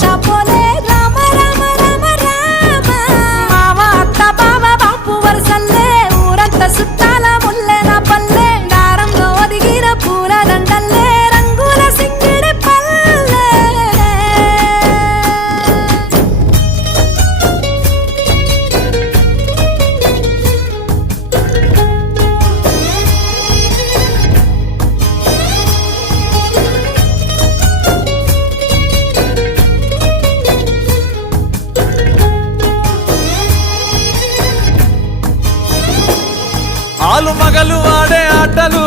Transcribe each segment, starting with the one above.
షాపోలే రామ రామ రామ రామ మావ అత్త బావ బాపు వరసల్లే ఊరంతా సుట్టాల ముల్లె నా పల్లె దారంలో ఒదిగిన పూల దండల్లే రంగుల సింగిడి పల్లె ఆలు మగలు ఆడే ఆటలు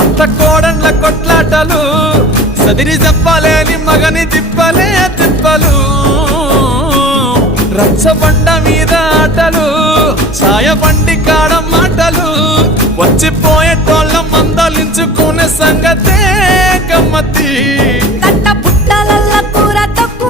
అత్త కోడళ్ళ కొట్లాటలు సదిరి చెప్పలేని మగని తిప్పలే తిప్పలు రచ్చబండ మీద ఆటలు సాయబండి కాడ మాటలు వచ్చిపోయేటోళ్ళ మందలించుకునే సంగతే